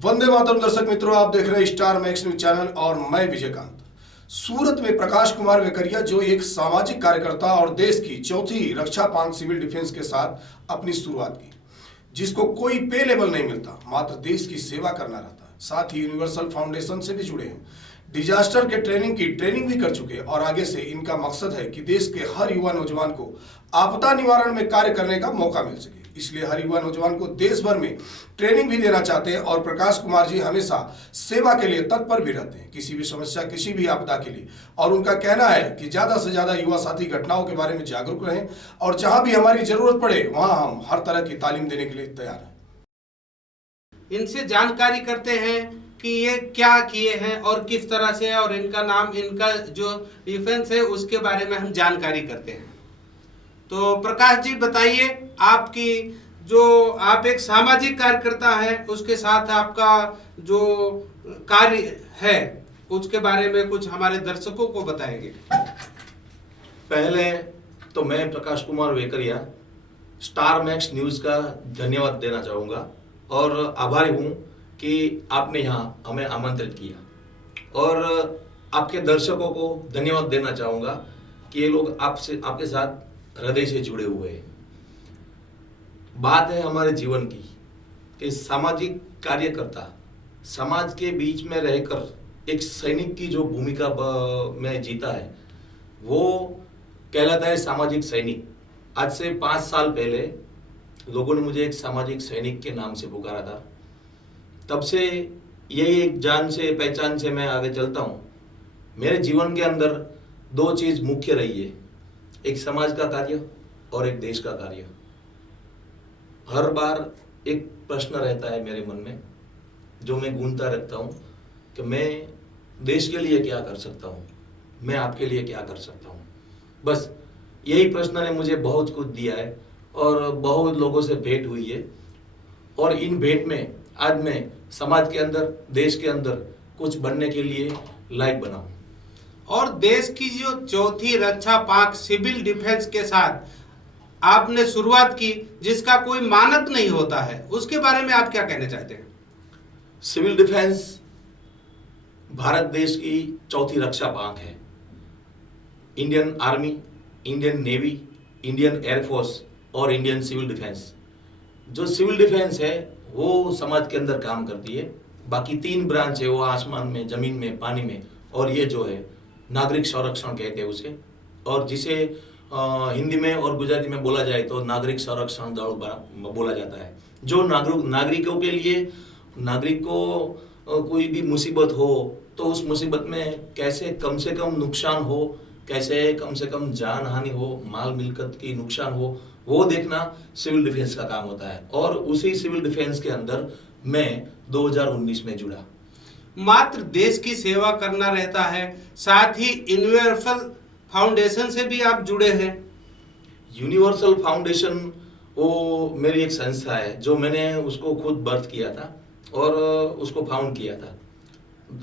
वंदे मातरम दर्शक मित्रों, आप देख रहे हैं स्टार मैक्स न्यूज चैनल और मैं विजयकांत। सूरत में प्रकाश कुमार वेकरिया, जो एक सामाजिक कार्यकर्ता और देश की चौथी रक्षा पांच सिविल डिफेंस के साथ अपनी शुरुआत की, जिसको कोई पे लेवल नहीं मिलता, मात्र देश की सेवा करना रहता है। साथ ही यूनिवर्सल फाउंडेशन से भी जुड़े हैं, डिजास्टर के ट्रेनिंग भी कर चुके हैं और आगे से इनका मकसद है कि देश के हर युवा नौजवान को आपदा निवारण में कार्य करने का मौका मिल सके। इसलिए हर युवा नौजवान को देश भर में ट्रेनिंग भी देना चाहते हैं और प्रकाश कुमार जी हमेशा सेवा के लिए तत्पर भी रहते हैं, किसी भी समस्या, किसी भी आपदा के लिए। और उनका कहना है कि ज्यादा से ज्यादा युवा साथी घटनाओं के बारे में जागरूक रहें और जहां भी हमारी जरूरत पड़े वहां हम हर तरह की तालीम देने के लिए तैयार हैं। इनसे जानकारी करते हैं कि ये क्या किए हैं और किस तरह से, और इनका नाम, इनका जो डिफेंस है उसके बारे में हम जानकारी करते हैं। तो प्रकाश जी बताइए, आपकी जो आप एक सामाजिक कार्यकर्ता हैं, उसके साथ आपका जो कार्य है उसके बारे में कुछ हमारे दर्शकों को बताएंगे। पहले तो मैं Prakash Kumar Vekaria Star Max News का धन्यवाद देना चाहूँगा और आभारी हूँ कि आपने यहाँ हमें आमंत्रित किया, और आपके दर्शकों को धन्यवाद देना चाहूँगा कि ये लोग आपके साथ हृदय से जुड़े हुए हैं। बात है हमारे जीवन की कि सामाजिक कार्यकर्ता समाज के बीच में रहकर एक सैनिक की जो भूमिका में जीता है, वो कहलाता है सामाजिक सैनिक। आज से 5 साल पहले लोगों ने मुझे एक सामाजिक सैनिक के नाम से पुकारा था। तब से यही एक जान से पहचान से मैं आगे चलता हूँ। मेरे जीवन के अंदर 2 चीज मुख्य रही है, एक समाज का कार्य और एक देश का कार्य। हर बार एक प्रश्न रहता है मेरे मन में, जो मैं गूंजता रखता हूँ कि मैं देश के लिए क्या कर सकता हूँ, मैं आपके लिए क्या कर सकता हूँ। बस यही प्रश्न ने मुझे बहुत कुछ दिया है और बहुत लोगों से भेंट हुई है, और इन भेंट में आज मैं समाज के अंदर, देश के अंदर कुछ बनने के लिए लायक बना हूँ। और देश की जो चौथी रक्षा पाक सिविल डिफेंस के साथ आपने शुरुआत की, जिसका कोई मानक नहीं होता है, उसके बारे में आप क्या कहना चाहते हैं? सिविल डिफेंस भारत देश की चौथी रक्षा पाक है। Indian army, Indian navy, Indian air force और इंडियन सिविल डिफेंस। जो सिविल डिफेंस है वो समाज के अंदर काम करती है। बाकी 3 ब्रांच है, वो आसमान में, जमीन में, पानी में, और ये जो है नागरिक संरक्षण कहते हैं उसे, और जिसे हिंदी में और गुजराती में बोला जाए तो नागरिक संरक्षण दल बोला जाता है। जो नागरिकों के लिए, नागरिक को कोई भी मुसीबत हो तो उस मुसीबत में कैसे कम से कम नुकसान हो, कैसे कम से कम जान हानि हो, माल मिलकत की नुकसान हो, वो देखना सिविल डिफेंस का काम होता है। और उसी सिविल डिफेंस के अंदर मैं 2019 में जुड़ा। मात्र देश की सेवा करना रहता है, साथ ही यूनिवर्सल फाउंडेशन से भी आप जुड़े हैं। यूनिवर्सल फाउंडेशन वो मेरी एक संस्था है, जो मैंने उसको खुद बर्थ किया था और उसको फाउंड किया था।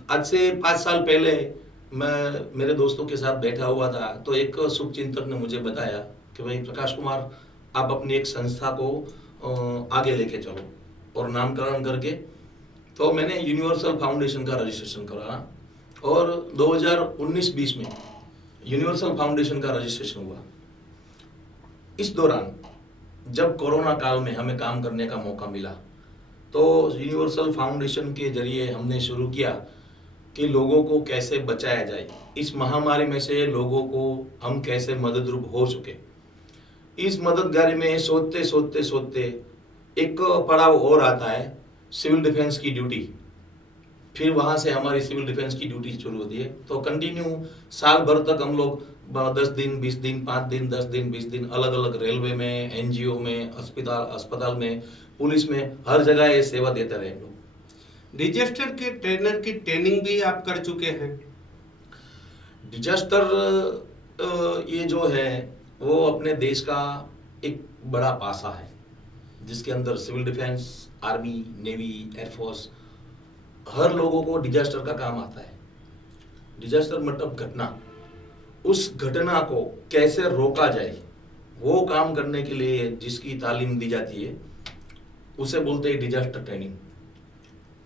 आज से 5 साल पहले मैं मेरे दोस्तों के साथ बैठा हुआ था, तो एक शुभचिंतक ने मुझे बताया कि भाई प्रकाश कुमार, आप अपनी एक संस्था को आगे लेके चलो, और नामकरण करके तो मैंने यूनिवर्सल फाउंडेशन का रजिस्ट्रेशन कराया, और 2019-20 में यूनिवर्सल फाउंडेशन का रजिस्ट्रेशन हुआ। इस दौरान जब कोरोना काल में हमें काम करने का मौका मिला, तो यूनिवर्सल फाउंडेशन के जरिए हमने शुरू किया कि लोगों को कैसे बचाया जाए, इस महामारी में से लोगों को हम कैसे मददरूप हो सके। इस मददगारी में सोचते सोचते सोचते एक पड़ाव और आता है, सिविल डिफेंस की ड्यूटी। फिर वहाँ से हमारी सिविल डिफेंस की ड्यूटी शुरू होती है। तो कंटिन्यू साल भर तक हम लोग 10 दिन, 20 दिन, 5 दिन, 10 दिन, 20 दिन अलग अलग रेलवे में, एनजीओ में, अस्पताल में, पुलिस में, हर जगह ये सेवा देते रहे लोग। डिजास्टर के ट्रेनर की ट्रेनिंग भी आप कर चुके हैं। डिजास्टर ये जो है वो अपने देश का एक बड़ा पासा है, जिसके अंदर civil defence, army, navy, air force, हर लोगों को डिजास्टर का काम आता है। डिजास्टर मतलब घटना, उस घटना को कैसे रोका जाए, वो काम करने के लिए जिसकी तालीम दी जाती है उसे बोलते हैं डिजास्टर ट्रेनिंग।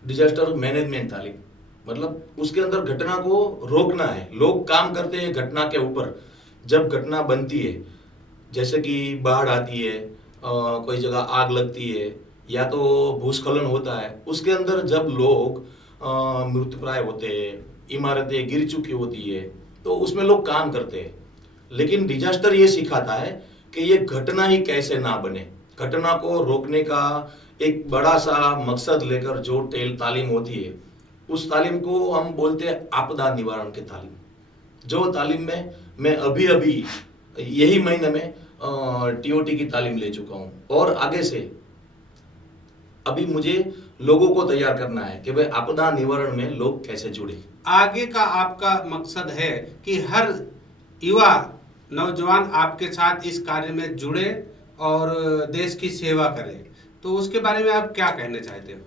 डिजास्टर मैनेजमेंट तालीम, मतलब उसके अंदर घटना को रोकना है। लोग काम करते हैं घटना के ऊपर। जब घटना बनती है, जैसे कि बाढ़ आती है, कोई जगह आग लगती है, या तो भूस्खलन होता है, उसके अंदर जब लोग मृतप्राय होते हैं, इमारतें गिर चुकी होती है, तो उसमें लोग काम करते हैं। लेकिन डिजास्टर ये सिखाता है कि ये घटना ही कैसे ना बने। घटना को रोकने का एक बड़ा सा मकसद लेकर जो तालीम होती है, उस तालीम को हम बोलते हैं आपदा निवारण की तालीम। जो तालीम में मैं अभी यही महीने में टीओटी की तालीम ले चुका हूँ, और आगे से अभी मुझे लोगों को तैयार करना है कि भाई आपदा निवारण में लोग कैसे जुड़े। आगे का आपका मकसद है कि हर युवा नौजवान आपके साथ इस कार्य में जुड़े और देश की सेवा करे, तो उसके बारे में आप क्या कहना चाहते हो?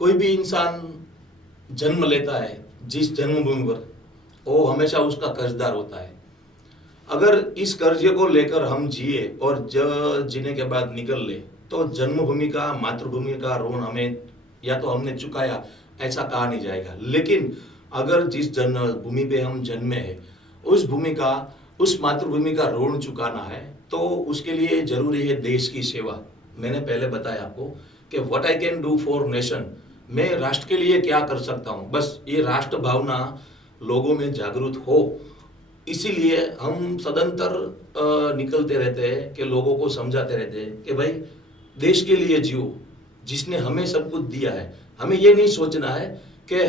कोई भी इंसान जन्म लेता है जिस जन्मभूमि पर, वो हमेशा उसका कर्जदार होता है। अगर इस कर्ज को लेकर हम जिए और जीने के बाद निकल ले, तो जन्मभूमि का, मातृभूमि का ऋण हमें या तो हमने चुकाया, ऐसा कहा नहीं जाएगा। लेकिन अगर जिस जन्मभूमि पे हम जन्मे हैं, उस भूमि का, उस मातृभूमि का ऋण चुकाना है, तो उसके लिए जरूरी है देश की सेवा। मैंने पहले बताया आपको कि what I can do for nation, मैं राष्ट्र के लिए क्या कर सकता हूँ। बस ये राष्ट्र भावना लोगों में जागरूक हो, इसीलिए हम सदंतर निकलते रहते हैं कि लोगों को समझाते रहते हैं कि भाई देश के लिए जियो, जिसने हमें सब कुछ दिया है। हमें ये नहीं सोचना है कि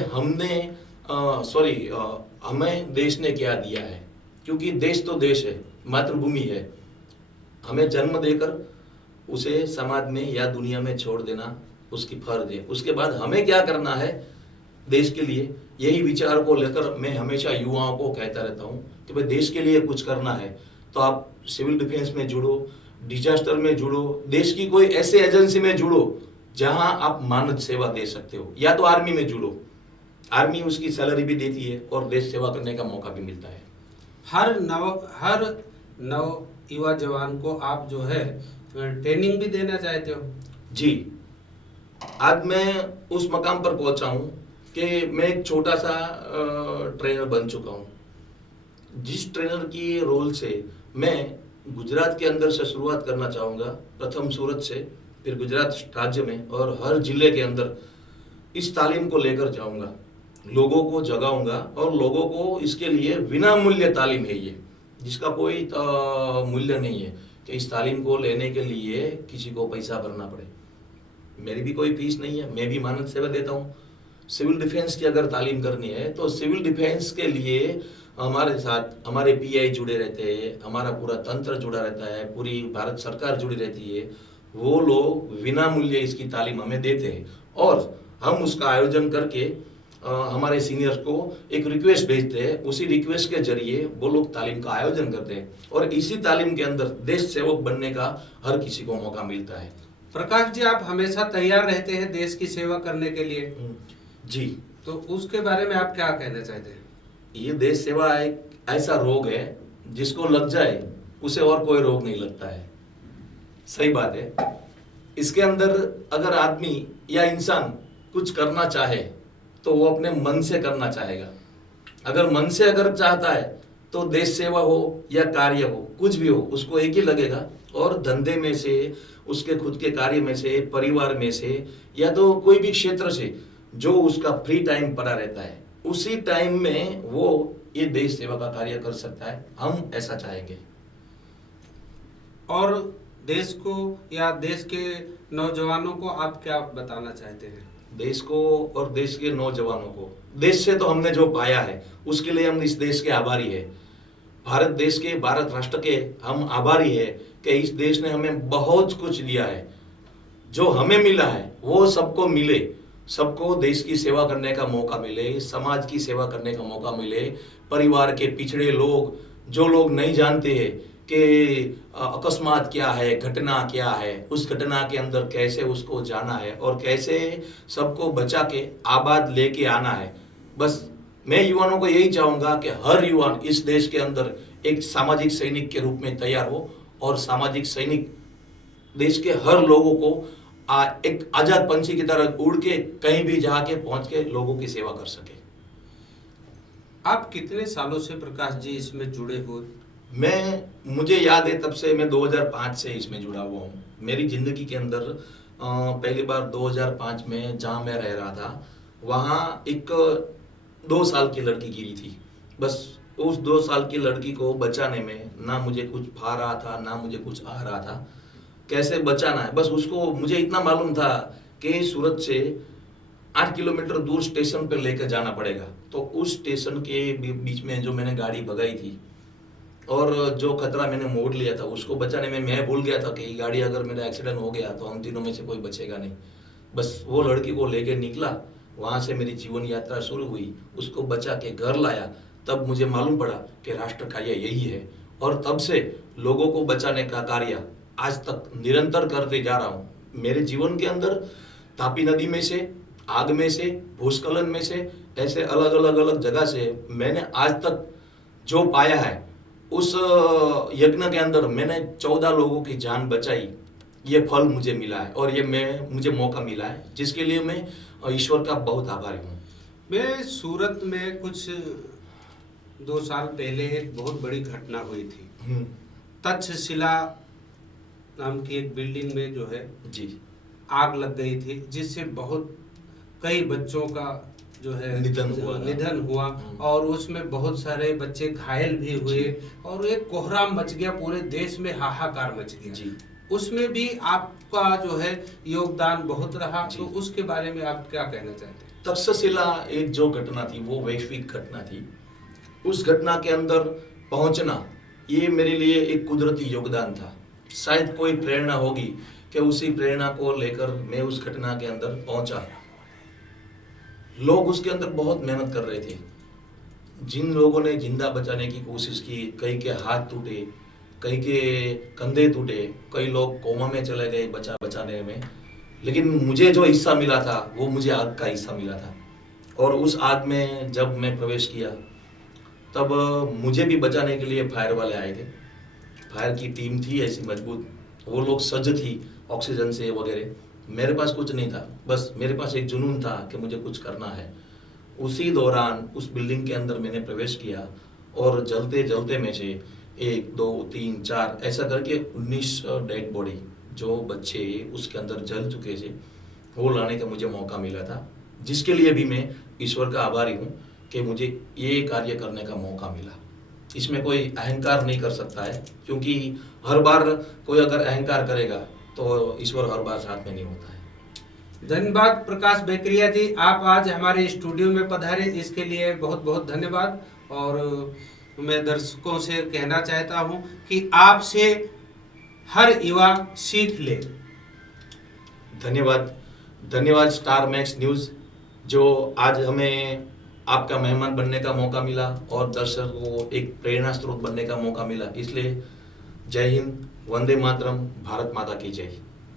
हमें देश ने क्या दिया है, क्योंकि देश तो देश है, मातृभूमि है। हमें जन्म देकर उसे समाज में या दुनिया में छोड़ देना उसकी फर्ज है। उसके बाद हमें क्या करना है देश के लिए, यही विचार को लेकर मैं हमेशा युवाओं को कहता रहता हूँ कि भाई देश के लिए कुछ करना है तो आप सिविल डिफेंस में जुड़ो, डिजास्टर में जुड़ो, देश की कोई ऐसे एजेंसी में जुड़ो जहां आप मानव सेवा दे सकते हो, या तो आर्मी में जुड़ो। आर्मी उसकी सैलरी भी देती है और देश सेवा करने का मौका भी मिलता है। हर नव युवा जवान को आप जो है ट्रेनिंग भी देना चाहते हो? जी, आज मैं उस मकाम पर पहुंचा हूं कि मैं एक छोटा सा ट्रेनर बन चुका हूं। जिस ट्रेनर की रोल से मैं गुजरात के अंदर से शुरुआत करना चाहूँगा, प्रथम सूरत से, फिर गुजरात राज्य में और हर जिले के अंदर इस तालीम को लेकर जाऊँगा, लोगों को जगाऊंगा, और लोगों को इसके लिए बिना मूल्य तालीम है ये, जिसका कोई मूल्य नहीं है कि इस तालीम को लेने के लिए किसी को पैसा भरना पड़े। मेरी भी कोई फीस नहीं है, मैं भी मानव सेवा देता हूँ। सिविल डिफेंस की अगर तालीम करनी है तो सिविल डिफेंस के लिए हमारे साथ हमारे पीआई जुड़े रहते हैं, हमारा पूरा तंत्र जुड़ा रहता है, पूरी भारत सरकार जुड़ी रहती है। वो लोग बिना मूल्य इसकी तालीम हमें देते हैं, और हम उसका आयोजन करके हमारे सीनियर्स को एक रिक्वेस्ट भेजते हैं। उसी रिक्वेस्ट के जरिए वो लोग तालीम का आयोजन करते हैं, और इसी तालीम के अंदर देश सेवक बनने का हर किसी को मौका मिलता है। प्रकाश जी, आप हमेशा तैयार रहते हैं देश की सेवा करने के लिए। जी, तो उसके बारे में आप क्या कहना चाहते हैं? ये देश सेवा एक ऐसा रोग है जिसको लग जाए उसे और कोई रोग नहीं लगता है। सही बात है। इसके अंदर अगर आदमी या इंसान कुछ करना चाहे तो वो अपने मन से करना चाहेगा। अगर मन से अगर चाहता है तो देश सेवा हो या कार्य हो, कुछ भी हो, उसको एक ही लगेगा। और धंधे में से, उसके खुद के कार्य में से, परिवार में से, या तो कोई भी क्षेत्र से जो उसका फ्री टाइम पड़ा रहता है, उसी टाइम में वो ये देश सेवा का कार्य कर सकता है। हम ऐसा चाहेंगे। और देश को या देश के नौजवानों को आप क्या बताना चाहते हैं? देश को और देश के नौजवानों को, देश से तो हमने जो पाया है उसके लिए हम इस देश के आभारी है। भारत देश के, भारत राष्ट्र के हम आभारी है कि इस देश ने हमें बहुत कुछ दिया है। जो हमें मिला है वो सबको मिले, सबको देश की सेवा करने का मौका मिले, समाज की सेवा करने का मौका मिले। परिवार के पिछड़े लोग, जो लोग नहीं जानते हैं कि अकस्मात क्या है, घटना क्या है, उस घटना के अंदर कैसे उसको जाना है और कैसे सबको बचा के आबाद लेके आना है। बस मैं युवाओं को यही चाहूँगा कि हर युवा इस देश के अंदर एक सामाजिक सैनिक के रूप में तैयार हो, और सामाजिक सैनिक देश के हर लोगों को एक आजाद पंछी की तरह उड़ के कहीं भी जाके पहुंच के लोगों की सेवा कर सके। आप कितने सालों से प्रकाश जी इसमें जुड़े हुए? मुझे याद है तब से मैं 2005 से इसमें जुड़ा हुआ हूँ। मेरी जिंदगी के अंदर पहली बार 2005 में जहाँ मैं रह रहा था वहाँ एक 2 साल की लड़की गिरी थी। बस उस 2 साल की लड़की को बचाने में ना मुझे कुछ भा रहा था ना मुझे कुछ आ रहा था, कैसे बचाना है बस उसको मुझे इतना मालूम था कि सूरत से 8 किलोमीटर दूर स्टेशन पे लेकर जाना पड़ेगा। तो उस स्टेशन के बीच में जो मैंने गाड़ी भगाई थी और जो खतरा मैंने मोड़ लिया था उसको बचाने में मैं भूल गया था कि गाड़ी अगर मेरा एक्सीडेंट हो गया तो हम तीनों में से कोई बचेगा नहीं। बस वो लड़की को लेके निकला, वहाँ से मेरी जीवन यात्रा शुरू हुई, उसको बचा के घर लाया। तब मुझे मालूम पड़ा कि राष्ट्र कार्य यही है और तब से लोगों को बचाने का कार्य आज तक निरंतर करते जा रहा हूँ। मेरे जीवन के अंदर तापी नदी में से, आग में से, भूस्खलन में से, ऐसे अलग अलग जगह से मैंने आज तक जो पाया है उस यज्ञ के अंदर मैंने 14 लोगों की जान बचाई। ये फल मुझे मिला है और मुझे मौका मिला है जिसके लिए मैं ईश्वर का बहुत आभारी हूँ। मैं सूरत में कुछ 2 साल पहले एक बहुत बड़ी घटना हुई थी। तक्षशिला नाम की एक बिल्डिंग में जो है जी आग लग गई थी जिससे कई बच्चों का जो है निधन हुआ और उसमें बहुत सारे बच्चे घायल भी हुए और एक कोहराम मच गया, पूरे देश में हाहाकार मच गया जी। उसमें भी आपका जो है योगदान बहुत रहा, तो उसके बारे में आप क्या कहना चाहते हैं? तक्षशिला एक जो घटना थी वो वैश्विक घटना थी। उस घटना के अंदर पहुंचना ये मेरे लिए एक कुदरती योगदान था। शायद कोई प्रेरणा होगी कि उसी प्रेरणा को लेकर मैं उस घटना के अंदर पहुंचा। लोग उसके अंदर बहुत मेहनत कर रहे थे। जिन लोगों ने जिंदा बचाने की कोशिश की, कई के हाथ टूटे, कई के कंधे टूटे, कई लोग कोमा में चले गए बचाने में, लेकिन मुझे जो हिस्सा मिला था वो मुझे आग का हिस्सा मिला था। और उस आग में जब मैं प्रवेश किया तब मुझे भी बचाने के लिए फायर वाले आए थे। फायर की टीम थी ऐसी मजबूत, वो लोग सज्ज थी ऑक्सीजन से वगैरह। मेरे पास कुछ नहीं था, बस मेरे पास एक जुनून था कि मुझे कुछ करना है। उसी दौरान उस बिल्डिंग के अंदर मैंने प्रवेश किया और जलते जलते में से 1 2 3 4 ऐसा करके 19 डेड बॉडी जो बच्चे उसके अंदर जल चुके थे वो लाने का मुझे मौका मिला था, जिसके लिए भी मैं ईश्वर का आभारी हूँ कि मुझे ये कार्य करने का मौका मिला। इसमें कोई अहंकार नहीं कर सकता है, क्योंकि हर बार कोई अगर अहंकार करेगा तो ईश्वर हर बार साथ में नहीं होता है। धन्यवाद प्रकाश बेकरिया जी, आप आज हमारे स्टूडियो में पधारे, इसके लिए बहुत बहुत धन्यवाद। और मैं दर्शकों से कहना चाहता हूं कि आपसे हर युवा सीख ले। धन्यवाद स्टार मैक्स न्यूज़, जो आज हमें आपका मेहमान बनने का मौका मिला और दर्शकों को एक प्रेरणा स्रोत बनने का मौका मिला। इसलिए जय हिंद, वंदे मातरम, भारत माता की जय।